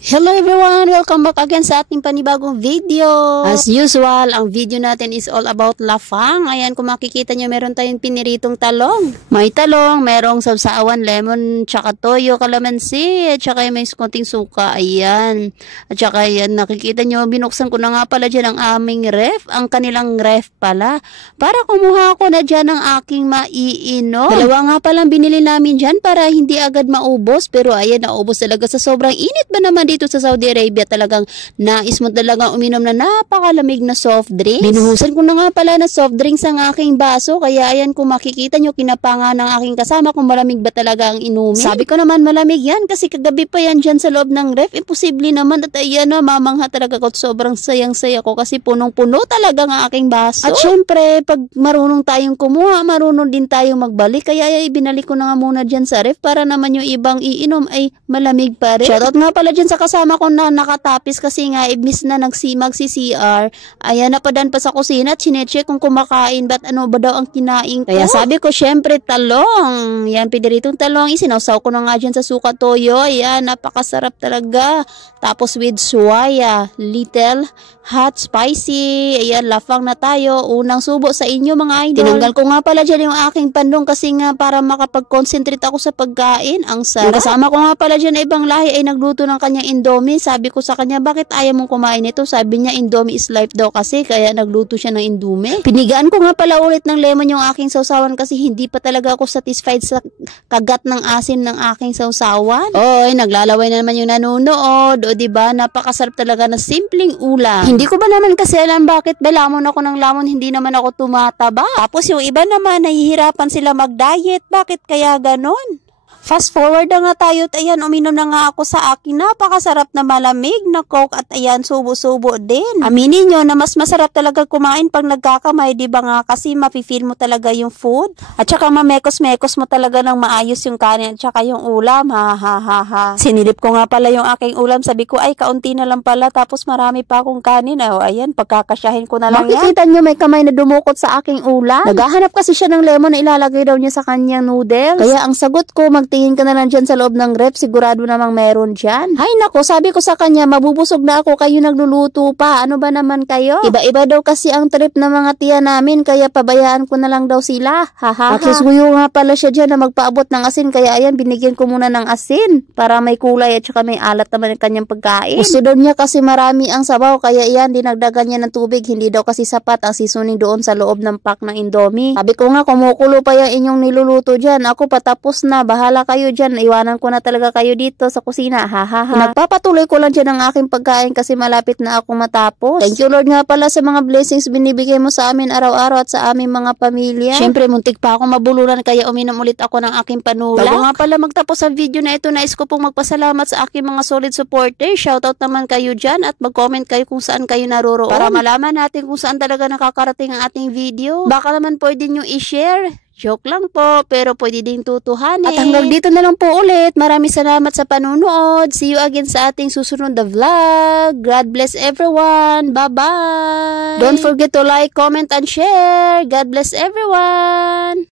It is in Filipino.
Hello everyone! Welcome back again sa ating panibagong video. As usual, ang video natin is all about lafang. Ayan, kung makikita nyo, meron tayong piniritong talong. May talong, merong sawsawan, lemon, tsaka toyo, kalamansi, at tsaka may konting suka. Ayan. At tsaka ayan, nakikita nyo, binuksan ko na nga pala dyan ang aming ref. Ang kanilang ref pala. Para kumuha ko na dyan ng aking maiinom. Dalawa nga palang binili namin dyan para hindi agad maubos. Pero ayan, naubos talaga sa sobrang init ba naman dito sa Saudi Arabia. Talagang nais mo talagang uminom na napakalamig na soft drinks. Binuhusan ko na nga pala na soft drinks ang aking baso. Kaya ayan, kung makikita nyo, kinapanga ng aking kasama kung malamig ba talaga ang inumin. Sabi ko naman malamig yan kasi kagabi pa yan dyan sa loob ng ref. Imposible naman. At ayan na, mamangha talaga ko. Sobrang sayang-saya ko kasi punong-puno talaga ang aking baso. At syempre, pag marunong tayong kumuha, marunong din tayong magbalik. Kaya ay binalik ko na nga muna dyan sa ref para naman yung ibang iinom ay malamig pa rin. Shoutout nga pala dyan sa kasama ko na nakatapis kasi nga ibis na magsi-CR. Ayan, napadan pa sa kusina at sinecheck kung kumakain ba't ano ba daw ang kinain ko. Kaya sabi ko, syempre talong. Yan, pidiritong talong. Isinawsaw ko na nga dyan sa suka toyo. Ayan, napakasarap talaga. Tapos with suwaya, little hot spicy. Ayan, lafang na tayo. Unang subo sa inyo mga idol. Tinanggal ko nga pala dyan yung aking pandong kasi nga para makapag-concentrate ako sa pagkain. Ang sarap. Yung kasama ko nga pala dyan na ibang lahi ay nagluto ng kanyang Indomie. Sabi ko sa kanya, bakit ayaw mong kumain ito? Sabi niya, Indomie is life daw kasi, kaya nagluto siya ng Indomie. Pinigaan ko nga pala ulit ng lemon yung aking sawsawan kasi hindi pa talaga ako satisfied sa kagat ng asim ng aking sawsawan. Oy, naglalaway na naman yung nanonood. O diba, napakasarap talaga na simpleng ulam. Hindi ko ba naman kasi alam bakit ba lamon ako ng lamon, hindi naman ako tumataba. Tapos yung iba naman, nahihirapan sila mag-diet. Bakit kaya ganon? Fast forward na nga tayo at ayan, uminom na nga ako sa akin. Napakasarap na malamig na Coke at ayan, subo-subo din. Aminin nyo na mas masarap talaga kumain pag nagkakamay, di ba nga? Kasi mafe-feel mo talaga yung food. At saka mamekos-mekos mo talaga ng maayos yung kanin at saka yung ulam. Ha ha ha ha. Sinilip ko nga pala yung aking ulam. Sabi ko, ay kaunti na lang pala tapos marami pa akong kanin. Oh, ayan, pagkakasyahin ko na lang yan. Makikita nyo may kamay na dumukot sa aking ulam. Naghahanap kasi siya ng lemon na ilalagay daw niya sa kanyang noodles. Kaya ang sagot ko, tingin ka na lang dyan sa loob ng ref, sigurado namang meron dyan. Hay nako, sabi ko sa kanya, mabubusog na ako, kayo nagluluto pa. Ano ba naman kayo? Iba-iba daw kasi ang trip ng mga tiya namin, kaya pabayaan ko na lang daw sila. Hahaha. Nakisuyo nga pala siya dyan na magpaabot ng asin, kaya ayan, binigyan ko muna ng asin para may kulay at saka may alat naman ang kanyang pagkain. Gusto daw niya kasi marami ang sabaw, kaya ayan, dinagdagan niya ng tubig, hindi daw kasi sapat ang seasoning doon sa loob ng pack ng Indomie. Sabi ko nga, kumukulo pa yung inyong niluluto dyan. Ako patapos na, bahala kayo dyan, iwanan ko na talaga kayo dito sa kusina, hahaha. Nagpapatuloy ko lang dyan ang aking pagkain kasi malapit na akong matapos. Thank you Lord nga pala sa mga blessings binibigay mo sa amin araw-araw at sa aming mga pamilya. Syempre, muntik pa akong mabulunan kaya uminom ulit ako ng aking panulak. Bago nga pala magtapos ang video na ito, nais ko pong magpasalamat sa aking mga solid supporters. Shoutout naman kayo dyan at mag-comment kayo kung saan kayo naroroon para malaman natin kung saan talaga nakakarating ang ating video. Baka naman pwede nyo i-share. Joke lang po, pero pwede ding tutuhanin. At hanggang dito na lang po ulit. Maraming salamat sa panunood. See you again sa ating susunod na vlog. God bless everyone. Bye-bye. Don't forget to like, comment, and share. God bless everyone.